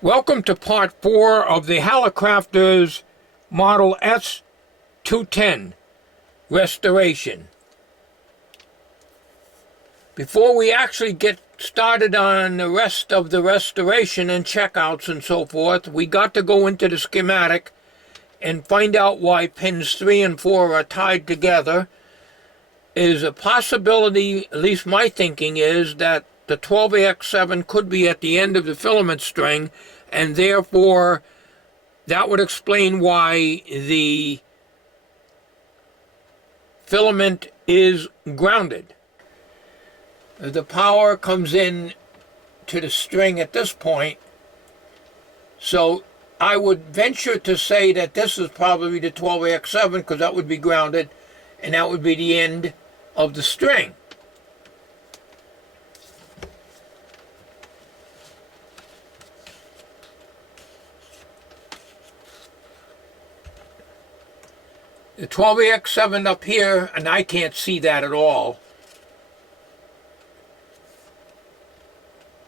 Welcome to part 4 of the Hallicrafters model S-210 restoration. Before we actually get started on the rest of the restoration and checkouts and so forth, we got to go into the schematic and find out why pins 3 and 4 are tied together. Is a possibility, at least my thinking is, that the 12AX7 could be at the end of the filament string, and therefore that would explain why the filament is grounded. The power comes in to the string at this point, so I would venture to say that this is probably the 12AX7 because that would be grounded, and that would be the end of the string. The 12AX7 up here, and I can't see that at all.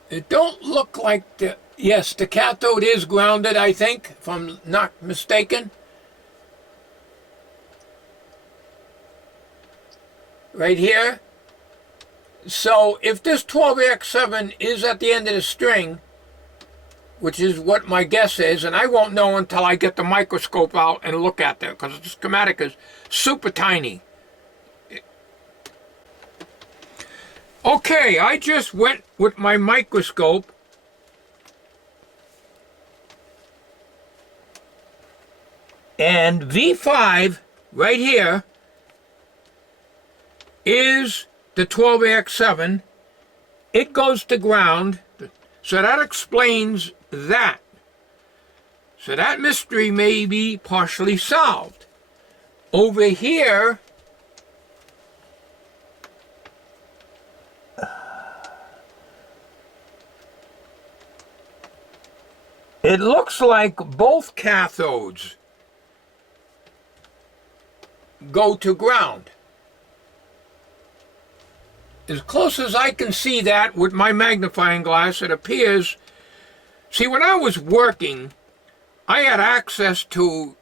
It don't look like the... Yes, the cathode is grounded, I think, if I'm not mistaken. Right here. So if this 12AX7 is at the end of the string, which is what my guess is, and I won't know until I get the microscope out and look at it, because the schematic is super tiny. Okay, I just went with my microscope and V5 right here is the 12AX7. It goes to ground, so that explains that. So that mystery may be partially solved. Over here, it looks like both cathodes go to ground. As close as I can see that with my magnifying glass, it appears... See, when I was working, I had access to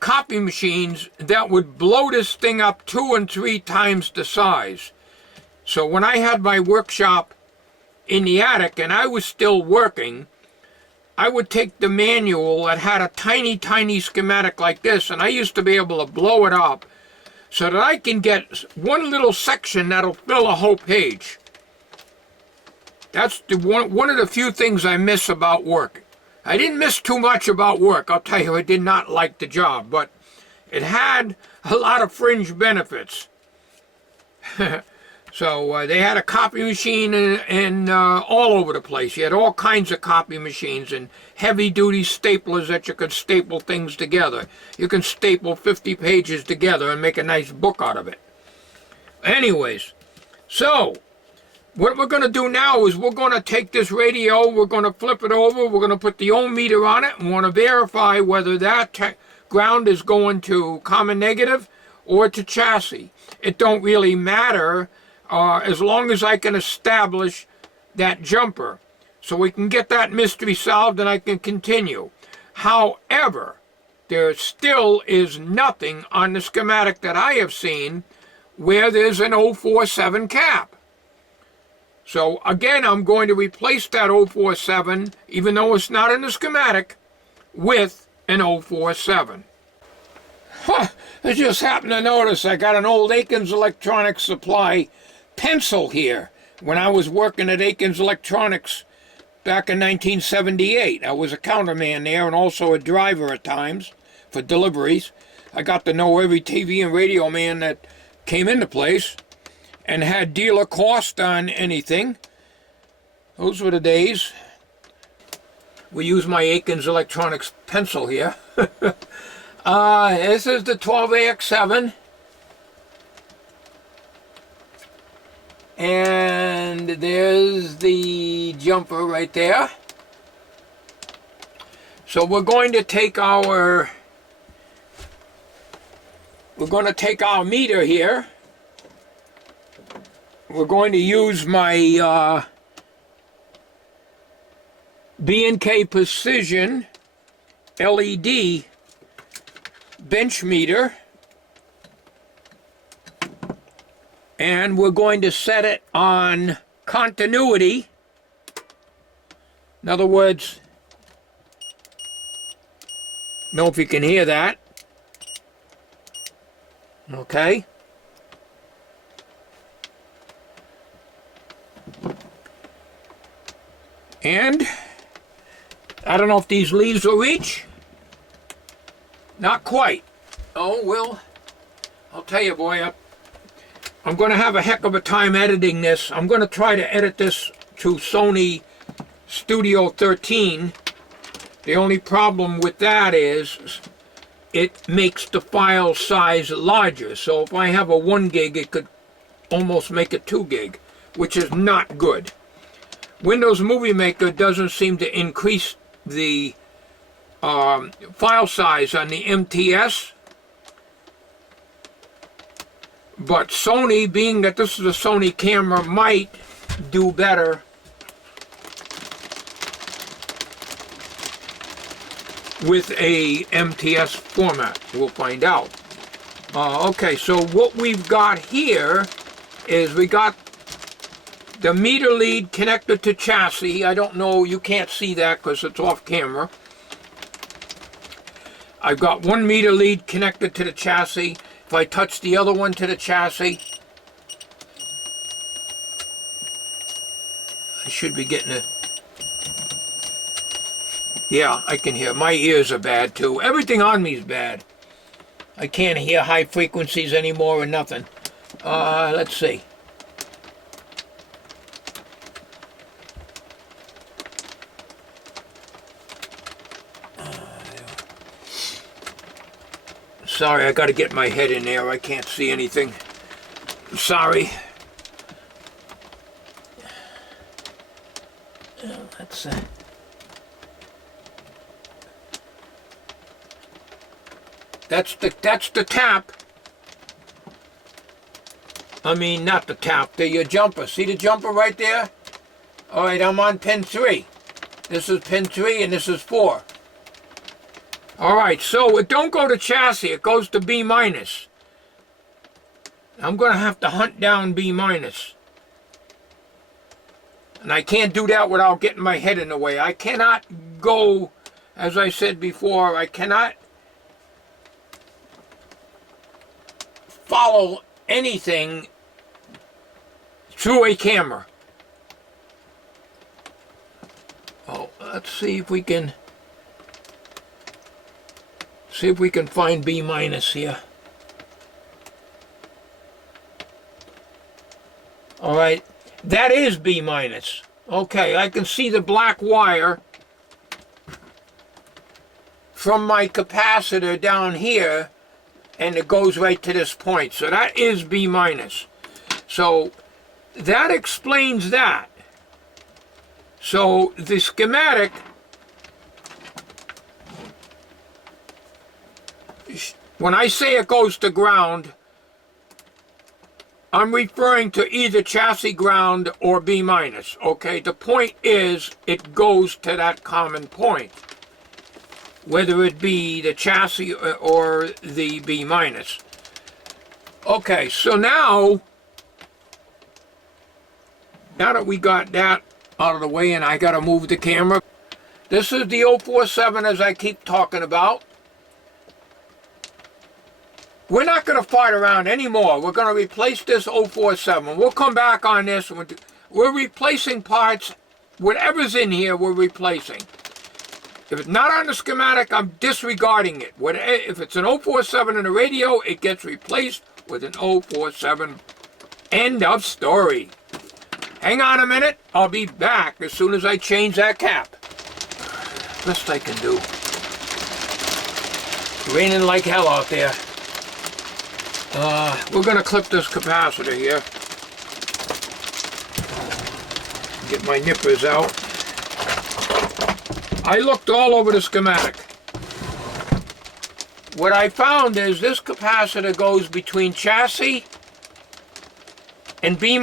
copy machines that would blow this thing up 2 and 3 times the size. So when I had my workshop in the attic and I was still working, I would take the manual that had a tiny, tiny schematic like this, and I used to be able to blow it up so that I can get one little section that'll fill a whole page. That's one of the few things I miss about work. I didn't miss too much about work. I'll tell you, I did not like the job, but it had a lot of fringe benefits. So they had a copy machine and all over the place. You had all kinds of copy machines and heavy-duty staplers that you could staple things together. You can staple 50 pages together and make a nice book out of it. Anyways, so what we're going to do now is we're going to take this radio, we're going to flip it over, we're going to put the ohm meter on it, and we want to verify whether that ground is going to common negative or to chassis. It don't really matter as long as I can establish that jumper. So we can get that mystery solved and I can continue. However, there still is nothing on the schematic that I have seen where there's an 047 cap. So again, I'm going to replace that 047, even though it's not in the schematic, with an 047. Huh, I just happened to notice I got an old Akins Electronics Supply pencil here. When I was working at Akins Electronics back in 1978, I was a counterman there and also a driver at times for deliveries. I got to know every TV and radio man that came into place and had dealer cost on anything. Those were the days. We use my Akins Electronics pencil here. This is the 12AX7. And there's the jumper right there. So we're going to take our meter here. We're going to use my B&K Precision LED bench meter, and we're going to set it on continuity. In other words, know if you can hear that. Okay. And I don't know if these leaves will reach. Not quite. Oh, well, I'll tell you, boy, I'm going to have a heck of a time editing this. I'm going to try to edit this to SONY Studio 13. The only problem with that is it makes the file size larger. So if I have a 1 gig, it could almost make it 2 gig, which is not good. Windows Movie Maker doesn't seem to increase the file size on the MTS, but Sony, being that this is a Sony camera, might do better with a MTS format. We'll find out. Okay, so what we've got here is we got the meter lead connected to chassis. I don't know, you can't see that because it's off camera. I've got 1 meter lead connected to the chassis. If I touch the other one to the chassis, I should be getting a... Yeah, I can hear. My ears are bad too. Everything on me is bad. I can't hear high frequencies anymore or nothing. Let's see. Sorry, I got to get my head in there. I can't see anything. Sorry. That's the tap. I mean, not the tap. The jumper. See the jumper right there? All right, I'm on pin 3. This is pin 3 and this is 4. All right, so it don't go to chassis, it goes to B-. I'm going to have to hunt down B-. And I can't do that without getting my head in the way. I cannot go, as I said before, I cannot follow anything through a camera. Oh, let's see if we can... See if we can find B- here. All right, that is B-. Okay, I can see the black wire from my capacitor down here, and it goes right to this point. So that is B-. So that explains that. So the schematic, when I say it goes to ground, I'm referring to either chassis ground or B-. Okay, the point is it goes to that common point, whether it be the chassis or the B-. Okay, so now that we got that out of the way and I got to move the camera, this is the 047 as I keep talking about. We're not going to fight around anymore. We're going to replace this 047. We'll come back on this. We're replacing parts. Whatever's in here, we're replacing. If it's not on the schematic, I'm disregarding it. If it's an 047 in the radio, it gets replaced with an 047. End of story. Hang on a minute. I'll be back as soon as I change that cap. Best I can do. It's raining like hell out there. We're going to clip this capacitor here. Get my nippers out. I looked all over the schematic. What I found is this capacitor goes between chassis and B-,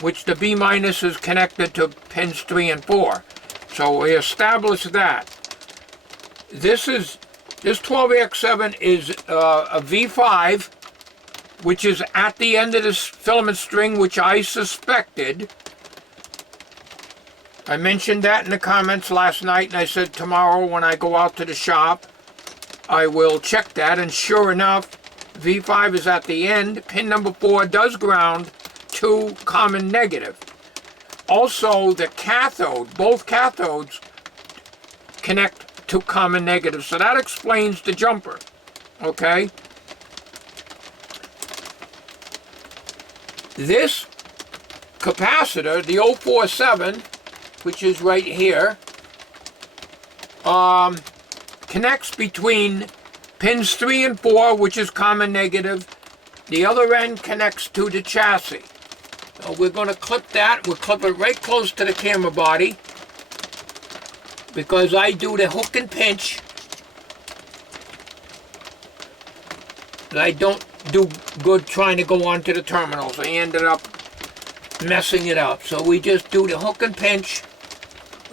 which the B- is connected to pins 3 and 4. So we established that. This 12AX7 is a V5, which is at the end of this filament string, which I suspected. I mentioned that in the comments last night, and I said tomorrow when I go out to the shop, I will check that, and sure enough, V5 is at the end. Pin number 4 does ground to common negative. Also, the cathode, both cathodes connect to common negative, so that explains the jumper, okay? This capacitor, the 047, which is right here, connects between pins 3 and 4, which is common negative. The other end connects to the chassis. So we're going to clip that. We'll clip it right close to the camera body, because I do the hook and pinch. I don't do good trying to go onto the terminals. I ended up messing it up. So we just do the hook and pinch.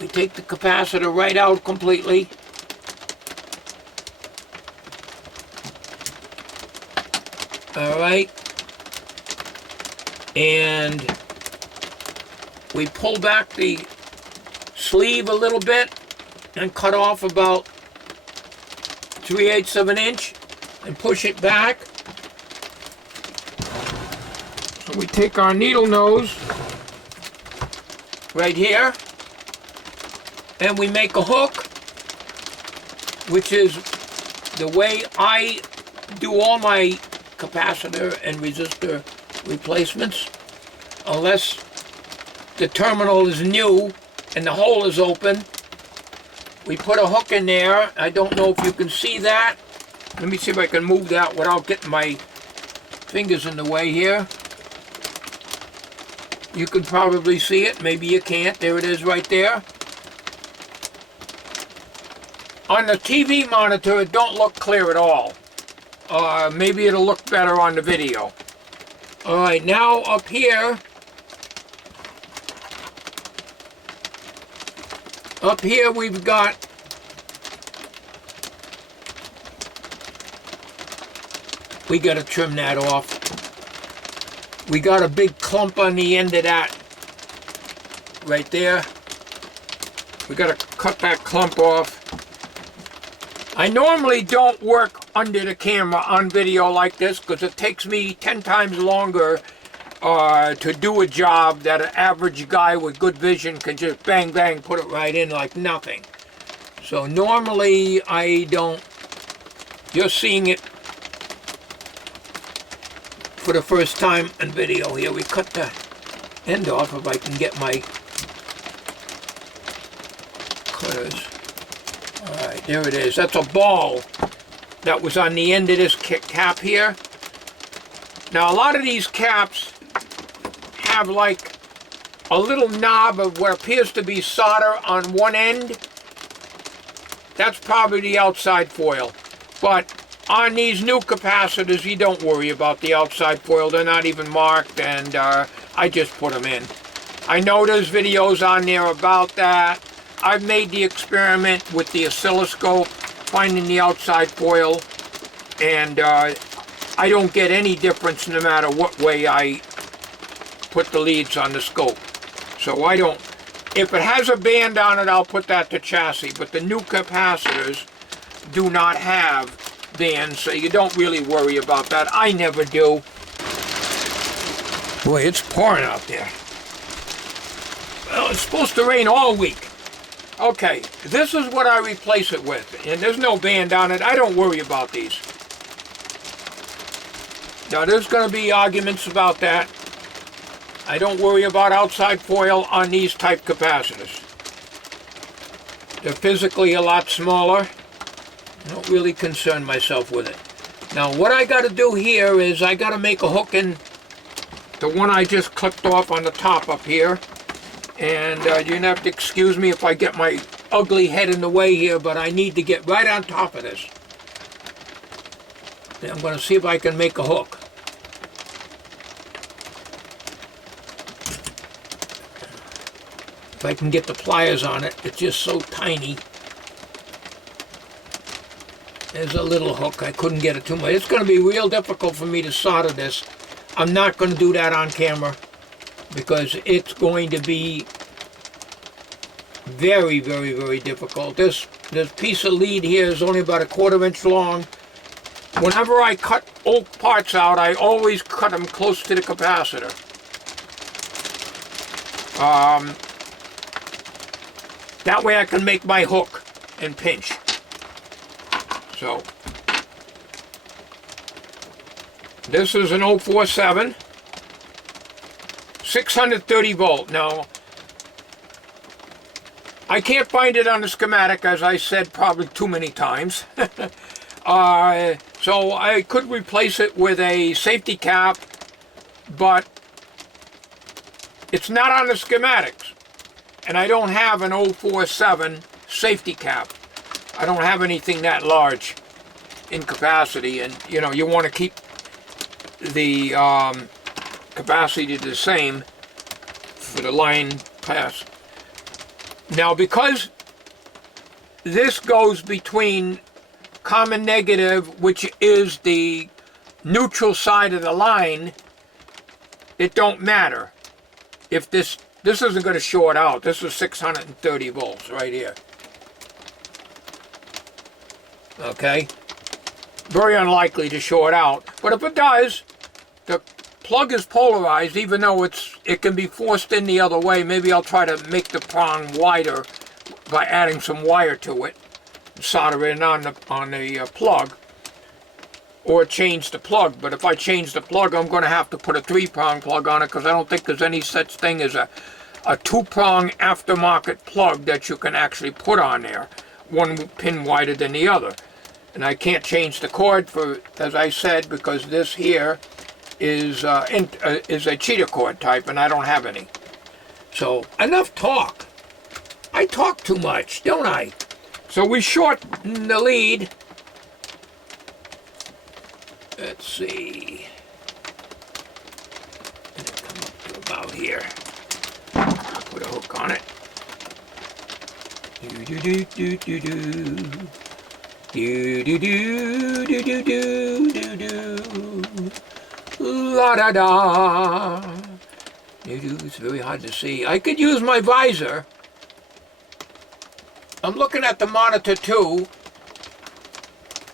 We take the capacitor right out completely. All right. And we pull back the sleeve a little bit and cut off about 3/8 of an inch and push it back. So we take our needle nose right here and we make a hook, which is the way I do all my capacitor and resistor replacements, unless the terminal is new and the hole is open. We put a hook in there. I don't know if you can see that. Let me see if I can move that without getting my fingers in the way here. You can probably see it. Maybe you can't. There it is right there. On the TV monitor, it don't look clear at all. Maybe it'll look better on the video. All right, now up here, we've got we got to trim that off. We got a big clump on the end of that right there. We got to cut that clump off. I normally don't work under the camera on video like this because it takes me 10 times longer to do a job that an average guy with good vision can just bang bang put it right in like nothing. So normally I don't. You're seeing it for the first time in video here. We cut the end off if I can get my cutters. Alright, there it is. That's a ball that was on the end of this cap here. Now a lot of these caps have like a little knob of what appears to be solder on one end. That's probably the outside foil. But on these new capacitors, you don't worry about the outside foil. They're not even marked, and I just put them in. I know there's videos on there about that. I've made the experiment with the oscilloscope, finding the outside foil, and I don't get any difference no matter what way I put the leads on the scope. So I don't, if it has a band on it, I'll put that to chassis, but the new capacitors do not have bands, so you don't really worry about that. I never do. Boy, it's pouring out there. Well, it's supposed to rain all week. Okay, this is what I replace it with, and there's no band on it. I don't worry about these. Now, there's going to be arguments about that. I don't worry about outside foil on these type capacitors. They're physically a lot smaller. I don't really concern myself with it. Now, what I got to do here is I got to make a hook in the one I just clipped off on the top up here. And you're going to have to excuse me if I get my ugly head in the way here, but I need to get right on top of this. And I'm going to see if I can make a hook. If I can get the pliers on it, it's just so tiny. There's a little hook. I couldn't get it too much. It's going to be real difficult for me to solder this. I'm not going to do that on camera because it's going to be very, very, very difficult. This piece of lead here is only about 1/4 inch long. Whenever I cut old parts out, I always cut them close to the capacitor. That way I can make my hook and pinch. So, this is an 047, 630 volt. Now, I can't find it on the schematic, as I said probably too many times. So I could replace it with a safety cap, but it's not on the schematics. And I don't have an 047 safety cap. I don't have anything that large in capacity, and you know, you want to keep the capacity the same for the line pass. Now, because this goes between common negative, which is the neutral side of the line, it don't matter. If this isn't going to short out. This is 630 volts right here. Okay? Very unlikely to short out. But if it does, the plug is polarized, even though it can be forced in the other way. Maybe I'll try to make the prong wider by adding some wire to it. Solder it on the plug. Or change the plug. But if I change the plug, I'm going to have to put a 3-prong plug on it, because I don't think there's any such thing as a 2-prong aftermarket plug that you can actually put on there. One pin wider than the other. And I can't change the cord for, as I said, because this here is a cheater cord type, and I don't have any. So, enough talk. I talk too much, don't I? So we shorten the lead. Let's see. It'll come up to about here. Put a hook on it. Do do do do do do. Do do do do do do do do. La da da. Do do. It's very hard to see. I could use my visor. I'm looking at the monitor too.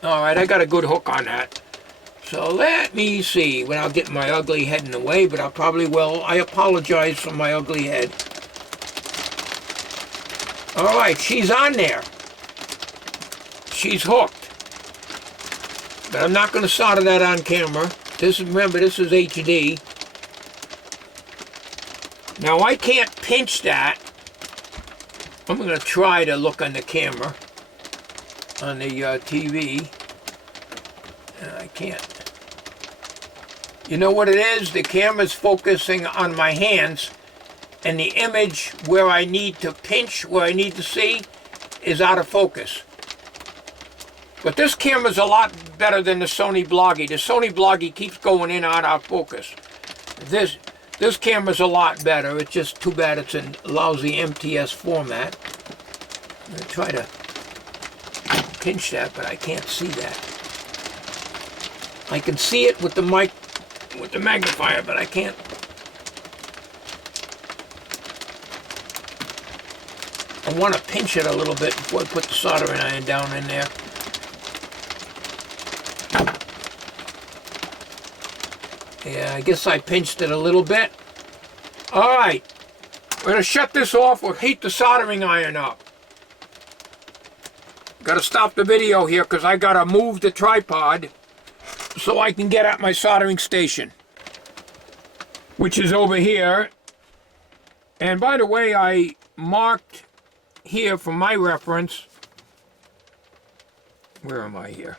All right, I got a good hook on that. So let me see, without getting my ugly head in the way, but I probably will. I apologize for my ugly head. All right, she's on there. She's hooked. But I'm not going to solder that on camera. Remember, this is HD. Now, I can't pinch that. I'm going to try to look on the camera, on the TV. I can't. You know what it is? The camera's focusing on my hands, and the image where I need to pinch, where I need to see, is out of focus. But this camera's a lot better than the Sony Bloggy. The Sony Bloggy keeps going in and out of focus. This camera's a lot better. It's just too bad it's in lousy MTS format. I'm going to try to pinch that, but I can't see that. I can see it with the mic, with the magnifier, but I can't. I want to pinch it a little bit before I put the soldering iron down in there. Yeah, I guess I pinched it a little bit. All right, we're going to shut this off. We'll heat the soldering iron up. Got to stop the video here because I got to move the tripod so I can get at my soldering station, which is over here. And by the way, I marked here for my reference. Where am I here?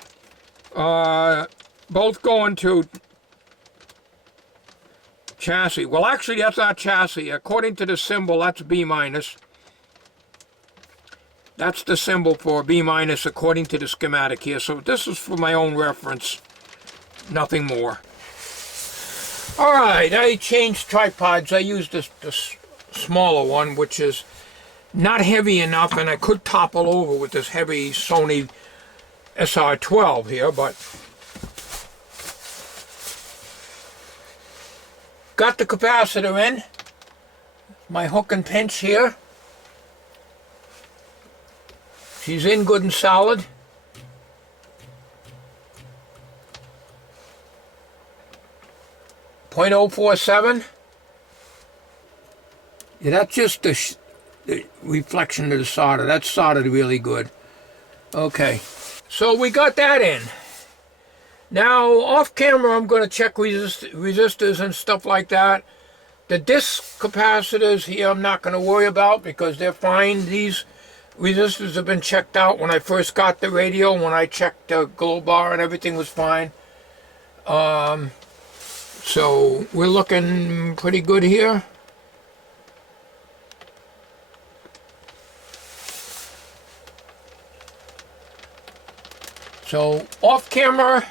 Both going to chassis. Well, actually, that's not chassis. According to the symbol, that's B-. That's the symbol for B- according to the schematic here. So this is for my own reference. Nothing more. All right, I changed tripods. I used this smaller one, which is not heavy enough, and I could topple over with this heavy Sony SR12 here, but got the capacitor in. My hook and pinch here. She's in good and solid. .047. Yeah, that's just the reflection of the solder. That's soldered really good. Okay, so we got that in. Now, off camera, I'm going to check resistors and stuff like that. The disc capacitors here, I'm not going to worry about because they're fine. These resistors have been checked out when I first got the radio. When I checked the glow bar and everything was fine. So we're looking pretty good here. So off camera,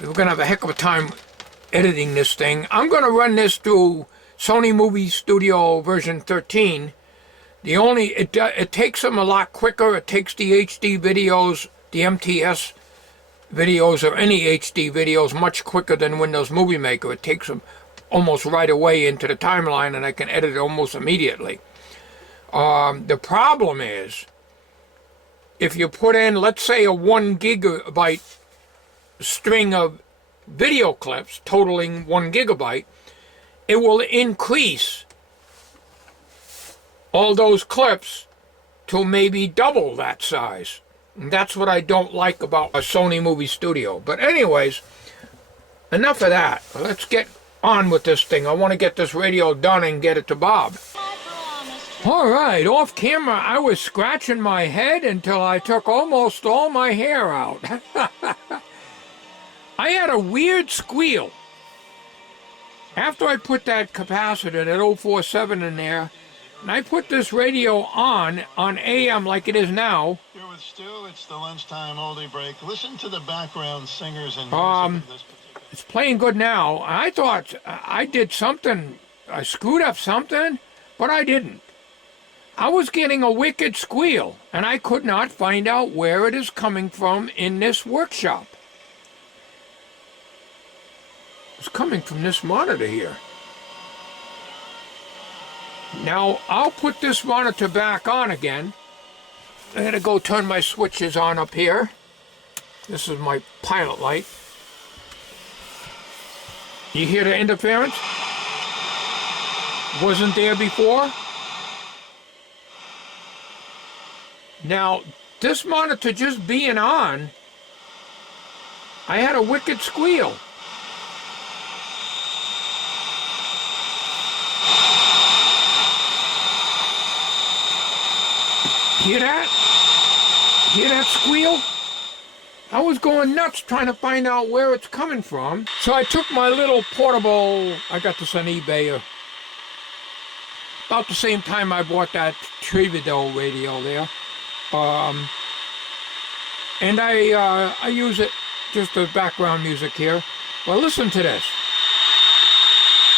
we're going to have a heck of a time editing this thing. I'm going to run this through SONY Movie Studio version 13. It takes them a lot quicker. It takes the HD videos, the MTS videos, or any HD videos much quicker than Windows Movie Maker. It takes them almost right away into the timeline, and I can edit it almost immediately. The problem is, if you put in, let's say, a 1 gigabyte string of video clips totaling 1 gigabyte, it will increase all those clips to maybe double that size. And that's what I don't like about a Sony Movie Studio. But anyways, enough of that. Let's get on with this thing. I want to get this radio done and get it to Bob. All right, off camera, I was scratching my head until I took almost all my hair out. I had a weird squeal. After I put that capacitor, that 047 in there, and I put this radio on AM like it is now. Here with Stu, it's the lunchtime oldie break. Listen to the background singers and music of this particular. It's playing good now. I thought I did something, I screwed up something, but I didn't. I was getting a wicked squeal, and I could not find out where it is coming from in this workshop. It's coming from this monitor here. Now, I'll put this monitor back on again. I'm going to go turn my switches on up here. This is my pilot light. You hear the interference? Wasn't there before? Now, this monitor just being on, I had a wicked squeal. Hear that? Hear that squeal? I was going nuts trying to find out where it's coming from. So I took my little portable, I got this on eBay, about the same time I bought that Trevido radio there. And I use it just as background music here. Well, listen to this.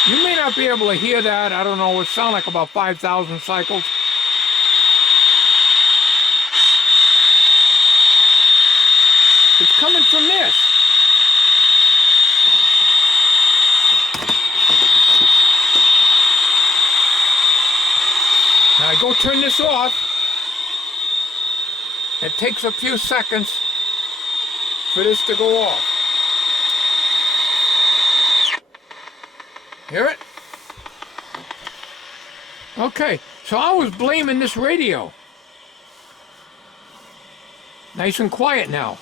You may not be able to hear that. I don't know. It sounds like about 5,000 cycles. It's coming from this. Now I go turn this off. It takes a few seconds for this to go off. Hear it? Okay, so I was blaming this radio. Nice and quiet now.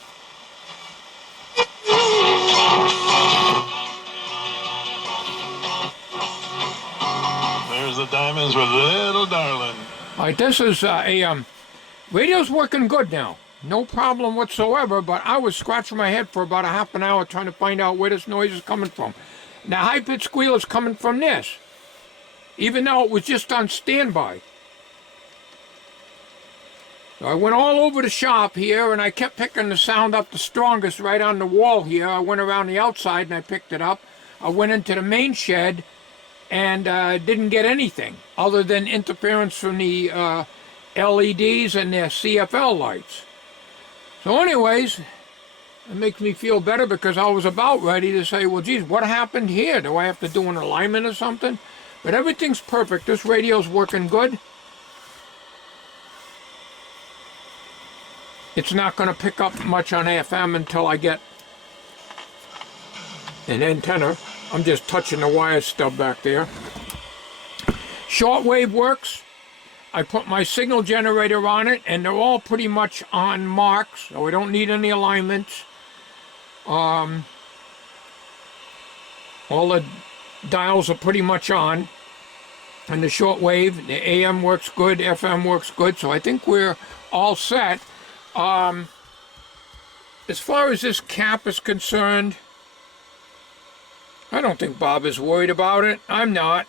There's the diamonds with little darling. All right, this is radio's working good now. No problem whatsoever, but I was scratching my head for about a half an hour trying to find out where this noise is coming from. Now, high-pitched squeal is coming from this, even though it was just on standby. So I went all over the shop here, and I kept picking the sound up the strongest right on the wall here. I went around the outside, and I picked it up. I went into the main shed, and didn't get anything other than interference from the LEDs and their CFL lights. So anyways, it makes me feel better because I was about ready to say, well, geez, what happened here? Do I have to do an alignment or something? But everything's perfect. This radio's working good. It's not going to pick up much on FM until I get an antenna. I'm just touching the wire stub back there. Shortwave works. I put my signal generator on it, and they're all pretty much on marks, so we don't need any alignments. All the dials are pretty much on. And the shortwave, the AM works good, FM works good, so I think we're all set. As far as this cap is concerned, I don't think Bob is worried about it. I'm not.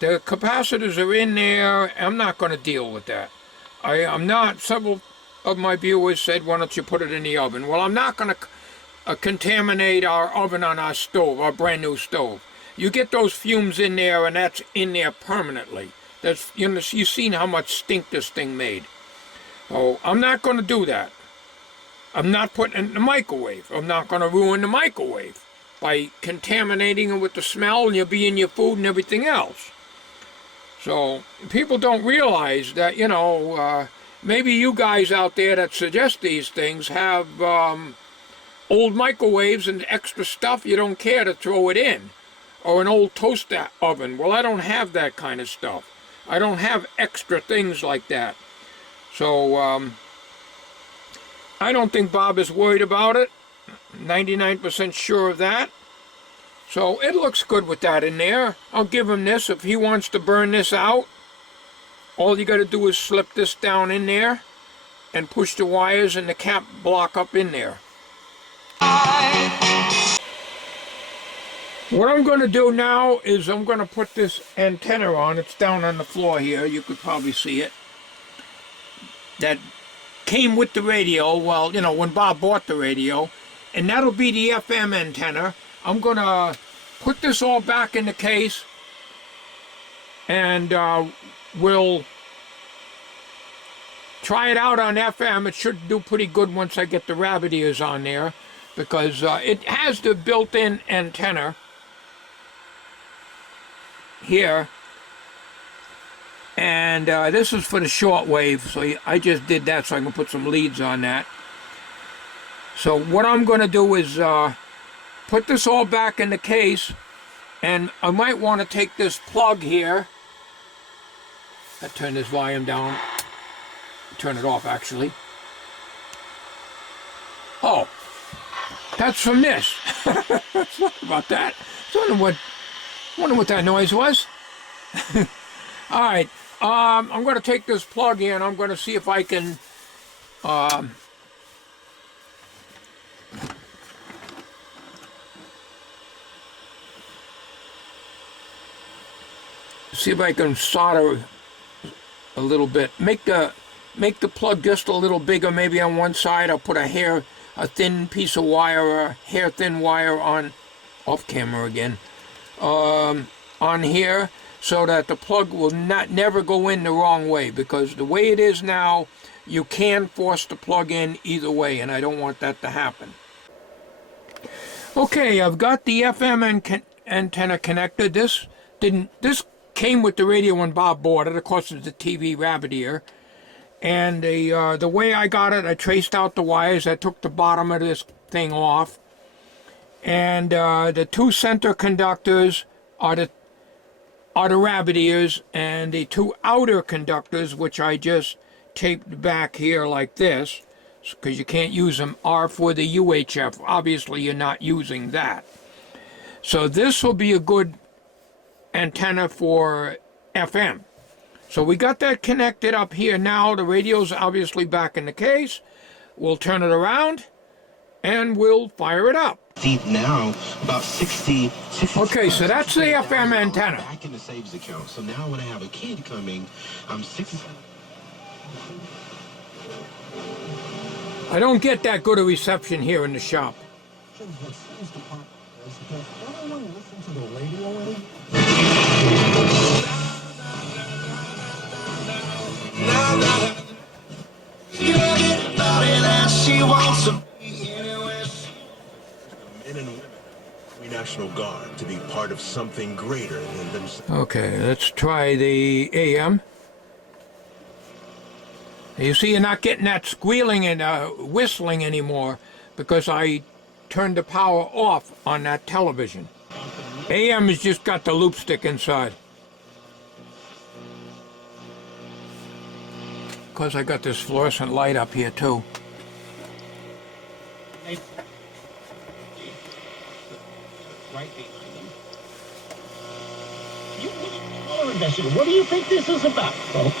The capacitors are in there. I'm not going to deal with that. I'm not. Several of my viewers said, why don't you put it in the oven? Well, I'm not going to contaminate our oven on our stove, our brand new stove. You get those fumes in there, and that's in there permanently. That's, you know, you've seen how much stink this thing made. So I'm not going to do that. I'm not putting it in the microwave. I'm not going to ruin the microwave by contaminating it with the smell, and you'll be in your food and everything else. So people don't realize that, you know, maybe you guys out there that suggest these things have old microwaves and extra stuff you don't care to throw it in, or an old toaster oven. Well, I don't have that kind of stuff. I don't have extra things like that. So I don't think Bob is worried about it. 99% sure of that. So it looks good with that in there. I'll give him this. If he wants to burn this out, all you got to do is slip this down in there and push the wires and the cap block up in there. What I'm going to do now is I'm going to put this antenna on. It's down on the floor here. You could probably see it. That came with the radio, well, you know, when Bob bought the radio. And that'll be the FM antenna. I'm going to put this all back in the case, and we'll try it out on FM. It should do pretty good once I get the rabbit ears on there, because it has the built-in antenna here, and this is for the shortwave, so I just did that so I can put some leads on that. So what I'm going to do is put this all back in the case, and I might want to take this plug here. I turn this volume down. Turn it off, actually. Oh, that's from this. Sorry about that. I wonder what that noise was. All right, I'm going to take this plug in. I'm going to see if I can solder a little bit. Make the plug just a little bigger, maybe on one side. I'll put a thin piece of wire, a hair thin wire on, off camera again, on here, so that the plug will never go in the wrong way, because the way it is now, you can force the plug in either way, and I don't want that to happen. Okay, I've got the FM antenna connected. This came with the radio when Bob bought it. Of course, it's the TV rabbit ear. And the way I got it, I traced out the wires. I took the bottom of this thing off. And the two center conductors are the rabbit ears, and the two outer conductors, which I just taped back here like this, because you can't use them, are for the UHF. Obviously, you're not using that. So this will be a good antenna for FM. So we got that connected up here now. The radio's obviously back in the case. We'll turn it around and we'll fire it up. Now about 60. Okay, so that's the FM antenna. Back in the saves account. So now when I have a kid coming, I'm 60. I don't get that good a reception here in the shop. Everyone listen to the radio already? National Guard to be part of something greater than themselves. Okay, let's try the AM. You see, you're not getting that squealing and whistling anymore because I turned the power off on that television. AM has just got the loop stick inside. Because I got this fluorescent light up here too. Right behind them. What do you think this is about, folks?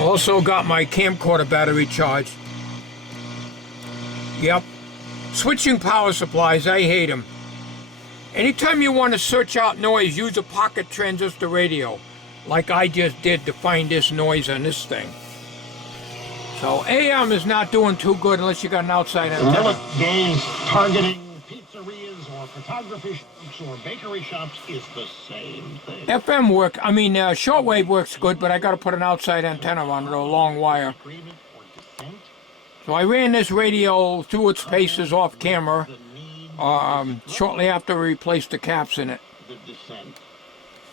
Also got my camcorder battery charged. Yep. Switching power supplies, I hate them. Anytime you want to search out noise, use a pocket transistor radio, like I just did to find this noise on this thing. So AM is not doing too good unless you got an outside antenna. Games targeting pizzerias or photography shops or bakery shops is the same thing. FM shortwave works good, but I got to put an outside antenna on it, a long wire. So I ran this radio through its paces off camera shortly after we replaced the caps in it. The dissent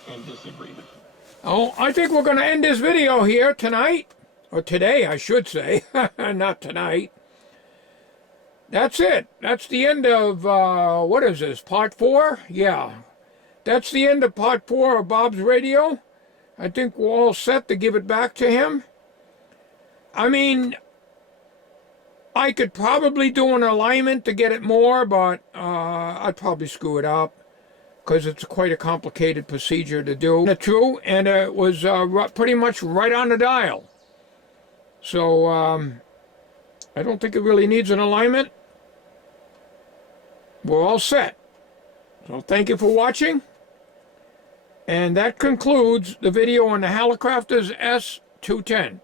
and disagreement. Oh, I think we're going to end this video here tonight. Or today, I should say. Not tonight. That's it. That's the end of, what is this, part 4? Yeah. That's the end of part 4 of Bob's radio. I think we're all set to give it back to him. I mean, I could probably do an alignment to get it more, but I'd probably screw it up because it's quite a complicated procedure to do. True, and it was pretty much right on the dial. So, I don't think it really needs an alignment. We're all set. So thank you for watching. And that concludes the video on the Hallicrafters S-210.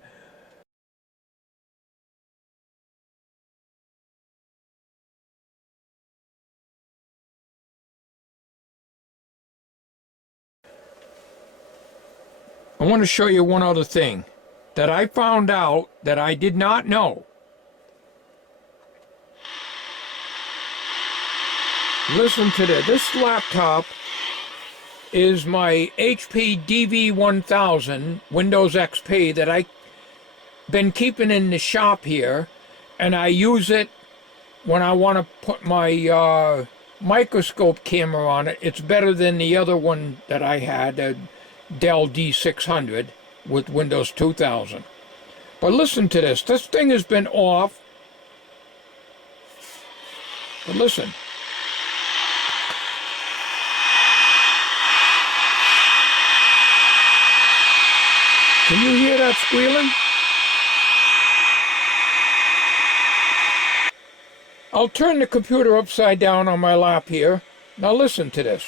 I want to show you one other thing that I found out that I did not know. Listen to this. This laptop is my HP DV1000 Windows XP that I've been keeping in the shop here, and I use it when I want to put my microscope camera on it. It's better than the other one that I had, a Dell D600 with Windows 2000. But listen to this. This thing has been off. But listen. Can you hear that squealing? I'll turn the computer upside down on my lap here. Now listen to this.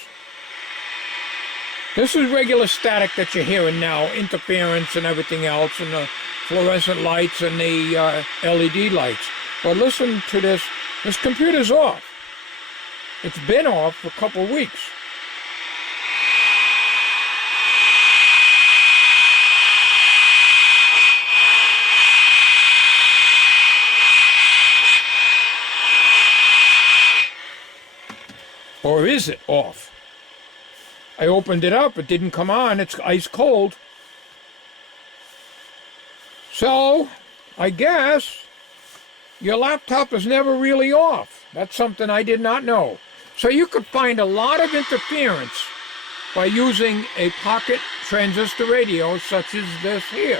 This is regular static that you're hearing now, interference and everything else, and the fluorescent lights and the LED lights. But listen to this. This computer's off. It's been off for a couple of weeks. Or is it off? I opened it up, it didn't come on, it's ice cold. So, I guess your laptop is never really off. That's something I did not know. So you could find a lot of interference by using a pocket transistor radio such as this here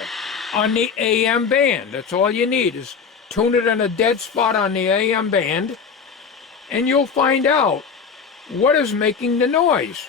on the AM band. That's all you need is tune it in a dead spot on the AM band and you'll find out what is making the noise.